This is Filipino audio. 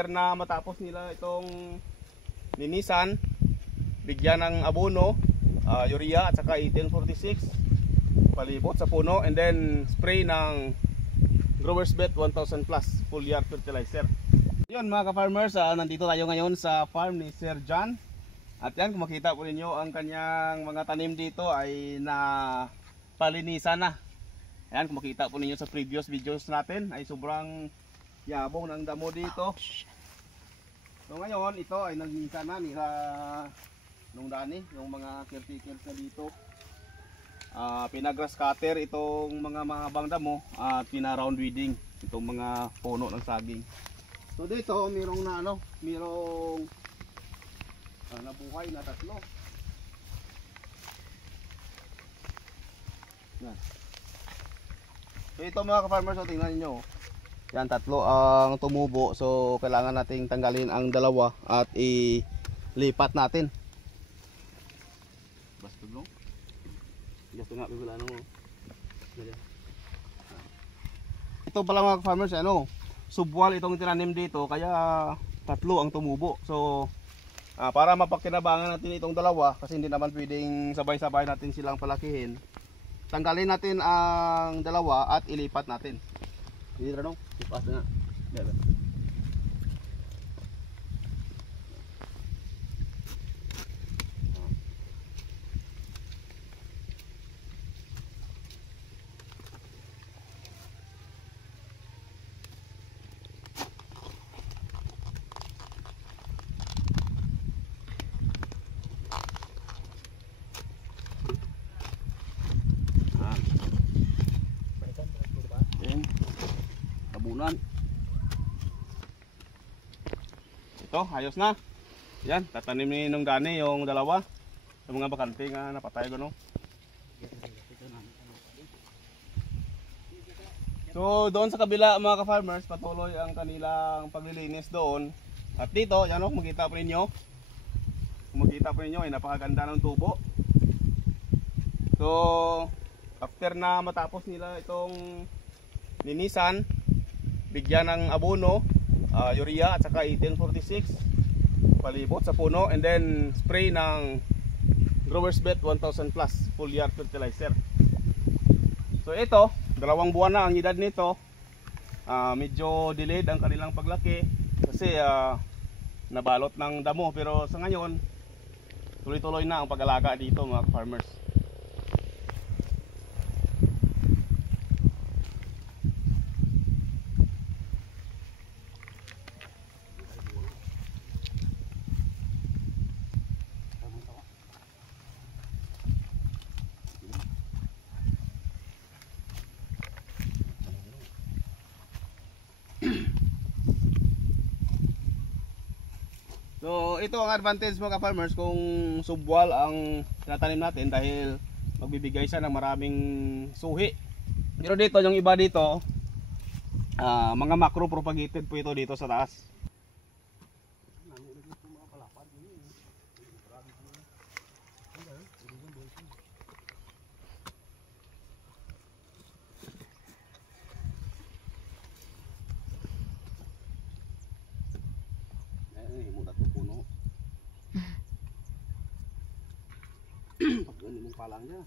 after na matapos nila itong linisan, bigyan ng abono, urea at saka 1846 palibot sa puno, and then spray ng Growers Bet 1000 plus foliar fertilizer. Yun mga ka-farmers, nandito tayo ngayon sa farm ni Sir John. At yan, kung makita po ninyo, ang kanyang mga tanim dito ay na palinisan na. Ayan, kung makita po ninyo sa previous videos natin, ay sobrang yabong ng damo dito. So ngayon, ito ay naglinisan na nila nung dani, yung mga caretaker na dito. Pinagrass cutter itong mga mahabang damo at pina-round weeding itong mga puno ng saging. So dito, mayroong na mayroong nabuhay na tatlo. Yan. So ito mga ka-farmers, so tingnan niyo. Yan, tatlo ang tumubo. So kailangan nating tanggalin ang dalawa at ilipat natin. Basta no? Gusto nga bibila mo. Ito pala mga ka-farmers, subwal itong tinanim dito, kaya tatlo ang tumubo. So para mapakinabangan natin itong dalawa, kasi hindi naman pwedeng sabay-sabay natin silang palakihin, tanggalin natin ang dalawa at ilipat natin. Hindi na ipas na nga. Tabunan. Ito, ayos na. Yan, tatanim ni nung Dani yung dalawa sa mga bakante nga napatay ko. So doon sa kabila mga ka-farmers, patuloy ang kanilang paglilinis doon. At dito, yan makita po ninyo. Kung makita po ninyo ay napakaganda ng tubo. So after na matapos nila itong linisan, bigyan ng abono, urea at saka 1846 palibot sa puno, and then spray ng Growers Bet 1000 plus foliar fertilizer. So ito, 2 buwan na ang edad nito. Medyo delayed ang kanilang paglaki kasi nabalot ng damo, pero sa ngayon tuloy-tuloy na ang pag-alaga dito mga farmers. So ito ang advantage mga farmers kung subwal ang tinatanim natin, dahil magbibigay siya ng maraming suhi. Pero dito, yung iba dito, mga macro propagated po ito dito sa taas. Pag palang niya.